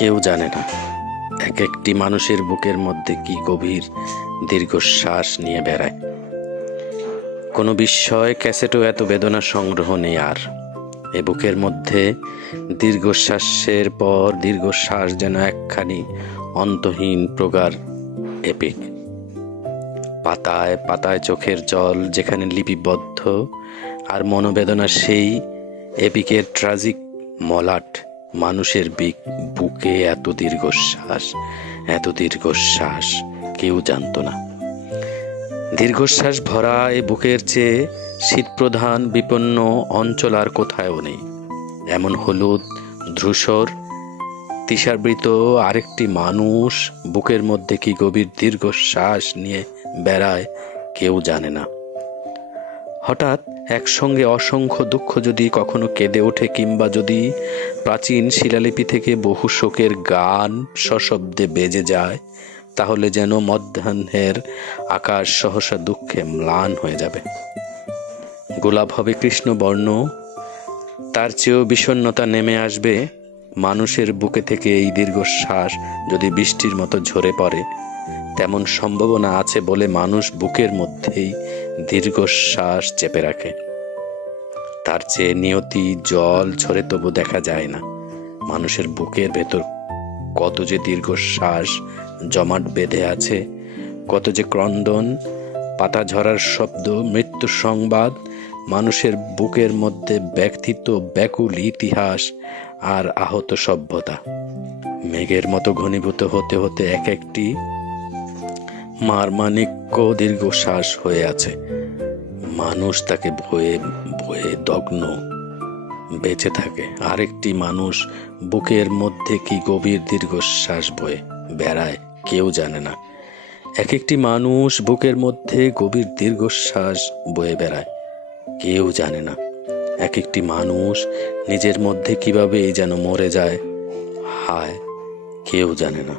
কেউ জানে না এক একটি মানুষের বুকের মধ্যে কি গভীর দীর্ঘশ্বাস নিয়ে বেড়ায়। কোনো বিস্ময় ক্যাসেটও এত বেদনা সংগ্রহ নেই আর। এ বুকের মধ্যে দীর্ঘশ্বাসের পর দীর্ঘশ্বাস যেন একখানি অন্তহীন প্রগাঢ় এপিক। পাতায় পাতায় চোখের জল যেখানে লিপিবদ্ধ, আর মনোবেদনা সেই এপিকের ট্রাজিক মলাট। মানুষের বুকে এত দীর্ঘশ্বাস কেউ জানত না। দীর্ঘশ্বাস ভরা এই বুকের চেয়ে শীতপ্রধান বিপন্ন অঞ্চল আর কোথায়ও নেই। এমন হলুদ ধূসর তৃষাবৃত আরেকটি মানুষ বুকের মধ্যে কি গভীর দীর্ঘশ্বাস নিয়ে বেড়ায় কেউ জানে না। হঠাৎ একসঙ্গে অসংখ্য দুঃখ যদি কখনো কেঁদে ওঠে, কিংবা যদি প্রাচীন শিলালিপি থেকে বহু শোকের গান সশব্দে বেজে যায়, তাহলে যেন মধ্যাহ্নের আকাশ সহসা দুঃখে ম্লান হয়ে যাবে। গোলাপ হবে কৃষ্ণবর্ণ, তার চেয়েও বিষণ্ণতা নেমে আসবে মানুষের বুকে থেকে। এই দীর্ঘশ্বাস যদি বৃষ্টির মতো ঝরে পড়ে, তেমন সম্ভাবনা আছে বলে মানুষ বুকের মধ্যেই দীর্ঘশ্বাস চেপে রাখে। তার চেয়ে নিয়তি জল ঝরে তবু দেখা যায় না মানুষের বুকের ভেতর কত যে দীর্ঘশ্বাস জমাট বেঁধে আছে, কত যে ক্রন্দন, পাতা ঝরার শব্দ, মৃত্যুর সংবাদ। মানুষের বুকের মধ্যে ব্যক্তিত্ব, ব্যাকুল ইতিহাস আর আহত সভ্যতা মেঘের মতো ঘনীভূত হতে হতে এক একটি মারমাণিক্য দীর্ঘশ্বাস হয়ে আছে। মানুষ তাকে ভয়ে ভয়ে দগ্ন বেঁচে থাকে। আরেকটি মানুষ বুকের মধ্যে কি গভীর দীর্ঘশ্বাস বয়ে বেড়ায় কেউ জানে না। এক একটি মানুষ বুকের মধ্যে গভীর দীর্ঘশ্বাস বয়ে বেড়ায় কেউ জানে না। এক একটি মানুষ নিজের মধ্যে কিভাবে যেন মরে যায়, হায় কেউ জানে না।